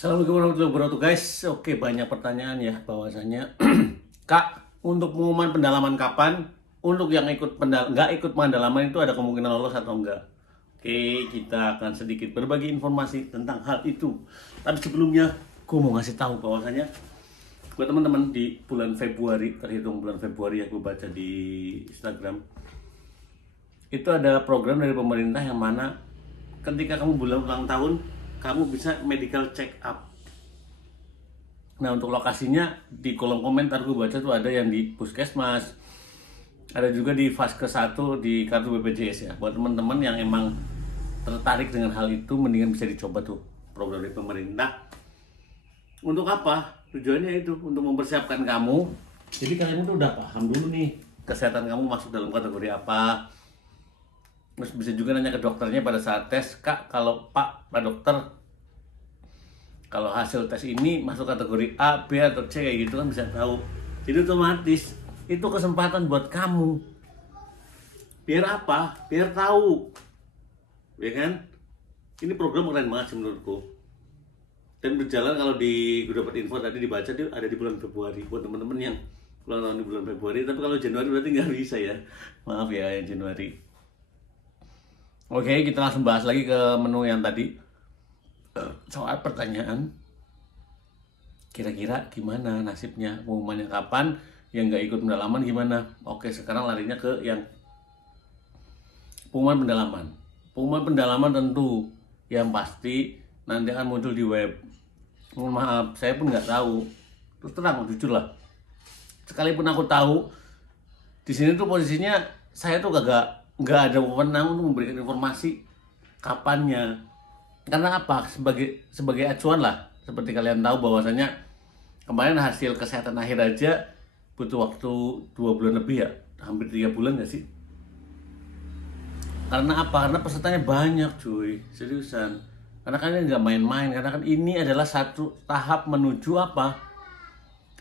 Assalamualaikum warahmatullahi wabarakatuh guys. Oke, banyak pertanyaan ya bahwasanya Kak, untuk pengumuman pendalaman kapan? Untuk yang nggak ikut pendalaman itu ada kemungkinan lolos atau enggak? Oke, kita akan sedikit berbagi informasi tentang hal itu. Tapi sebelumnya, gue mau ngasih tahu bahwasanya buat teman-teman di bulan Februari, terhitung bulan Februari yang gue baca di Instagram, itu ada program dari pemerintah yang mana ketika kamu bulan ulang tahun, kamu bisa medical check up. Nah, untuk lokasinya di kolom komentar gue baca tuh ada yang di Puskesmas, ada juga di Vaskes 1 di kartu BPJS ya. Buat teman-teman yang emang tertarik dengan hal itu, mendingan bisa dicoba tuh program dari pemerintah. Untuk apa? Tujuannya itu untuk mempersiapkan kamu. Jadi kalian tuh udah paham dulu nih kesehatan kamu masuk dalam kategori apa. Terus bisa juga nanya ke dokternya pada saat tes, Kak, kalau Pak dokter, kalau hasil tes ini masuk kategori A, B, atau C kayak gitu kan bisa tahu. Jadi otomatis itu kesempatan buat kamu. Biar apa? Biar tahu. Ya kan? Ini program keren banget sih menurutku. Dan berjalan kalau gue dapat info tadi dibaca dia ada di bulan Februari buat teman-teman yang ulang tahun di bulan Februari. Tapi kalau Januari berarti nggak bisa ya. Maaf ya yang Januari. Oke, kita langsung bahas lagi ke menu yang tadi. Soal pertanyaan, kira-kira gimana nasibnya, pengumumannya kapan, yang nggak ikut pendalaman gimana? Oke, sekarang larinya ke yang pengumuman pendalaman. Pengumuman pendalaman tentu yang pasti nanti akan muncul di web. Mohon maaf, saya pun nggak tahu. Terus terang, jujur lah. Sekalipun aku tahu, di sini tuh posisinya saya tuh nggak ada wewenang untuk memberikan informasi kapannya. Karena apa? Sebagai acuan lah. Seperti kalian tahu bahwasanya kemarin hasil kesehatan akhir aja butuh waktu 2 bulan lebih ya, hampir 3 bulan nggak sih? Karena apa? Karena pesertanya banyak cuy, seriusan. Karena kan ini nggak main-main. Karena kan ini adalah satu tahap menuju apa?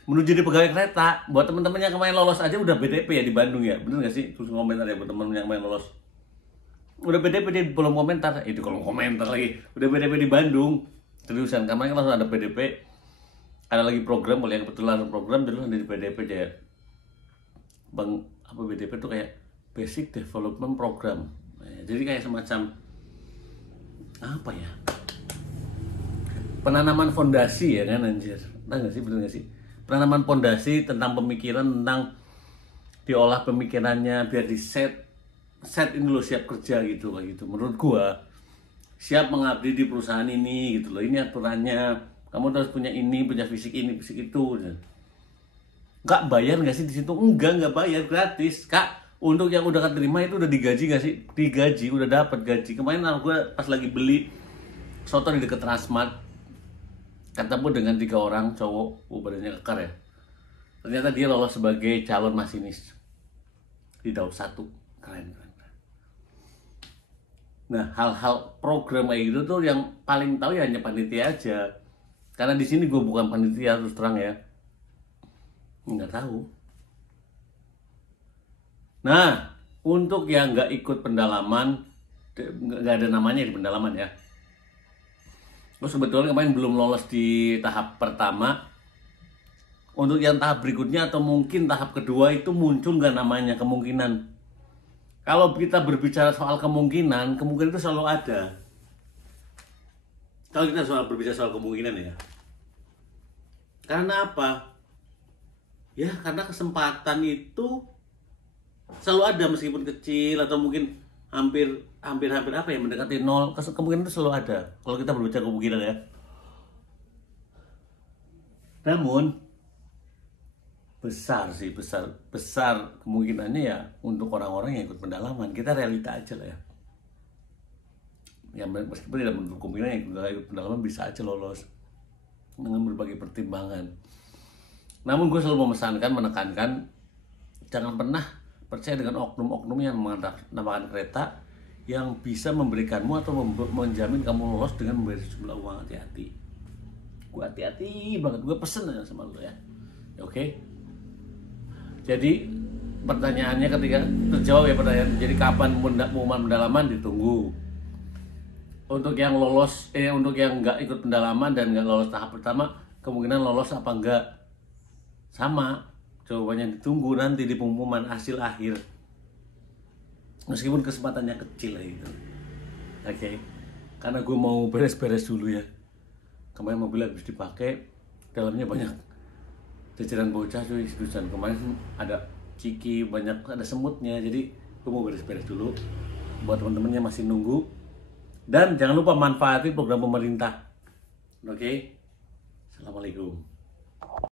Menuju di pegawai kereta. Buat teman-teman yang kemarin lolos aja udah BDP ya di Bandung ya, bener nggak sih? Terus komentar ya buat teman-teman yang kemarin lolos. Udah BDP di kolom komentar, itu kolom komentar lagi. Udah BDP di Bandung, seriusan. Kemarin langsung ada BDP. Ada lagi program, boleh yang kebetulan program dulu ada di BDP aja. Bang, apa BDP tuh kayak Basic Development Program. Nah, jadi kayak semacam apa ya? Penanaman fondasi ya kan anjir. Tahu nggak sih, bener nggak sih? Penanaman fondasi tentang pemikiran, tentang diolah pemikirannya biar di set ini lo siap kerja gitu kayak gitu. Menurut gua siap mengabdi di perusahaan ini gitu loh. Ini aturannya. Kamu harus punya ini, punya fisik ini, fisik itu. Nggak bayar nggak sih di situ? Nggak bayar, gratis, Kak. Untuk yang udah keterima itu udah digaji nggak sih? Digaji, udah dapat gaji. Kemarin gua pas lagi beli soto di deket Transmart, ketemu dengan 3 orang cowok, badannya kekar ya. Ternyata dia lolos sebagai calon masinis di Daop 1. Keren. Nah, hal-hal program kayak gitu tuh yang paling tahu ya hanya panitia aja. Karena di sini gue bukan panitia, terus terang ya, nggak tahu. Nah, untuk yang nggak ikut pendalaman, nggak ada namanya di pendalaman ya. Terus sebetulnya kemarin belum lolos di tahap pertama. Untuk yang tahap berikutnya atau mungkin tahap kedua itu muncul nggak namanya, kemungkinan. Kalau kita berbicara soal kemungkinan itu selalu ada. Kalau kita berbicara soal kemungkinan ya. Karena apa? Ya karena kesempatan itu selalu ada meskipun kecil atau mungkin hampir apa ya, mendekati nol. Kemungkinan itu selalu ada kalau kita berbicara kemungkinan ya. Namun besar kemungkinannya ya untuk orang-orang yang ikut pendalaman. Kita realita aja lah ya. Ya meskipun tidak menutup kemungkinan yang ikut pendalaman bisa aja lolos dengan berbagai pertimbangan. Namun gue selalu menekankan jangan pernah percaya dengan oknum-oknum yang menamakan kereta yang bisa memberikanmu atau menjamin kamu lolos dengan memberi sejumlah uang. Hati-hati. Gue hati-hati banget. Gue pesen aja sama lo ya. Oke? Jadi pertanyaannya ketika terjawab ya pertanyaan. Jadi kapan pengumuman pendalaman ditunggu. untuk yang lolos, untuk yang nggak ikut pendalaman dan nggak lolos tahap pertama, kemungkinan lolos apa enggak sama. Jawabannya ditunggu nanti di pengumuman hasil akhir. Meskipun kesempatannya kecil lah gitu. Oke. Karena gue mau beres-beres dulu ya. Kemarin mobil habis dipakai, dalamnya banyak jajaran bocah cuy, seriusan. Kemarin ada ciki, banyak ada semutnya. Jadi gue mau beres-beres dulu. Buat teman-teman yang masih nunggu. Dan jangan lupa manfaati program pemerintah. Oke. Assalamualaikum.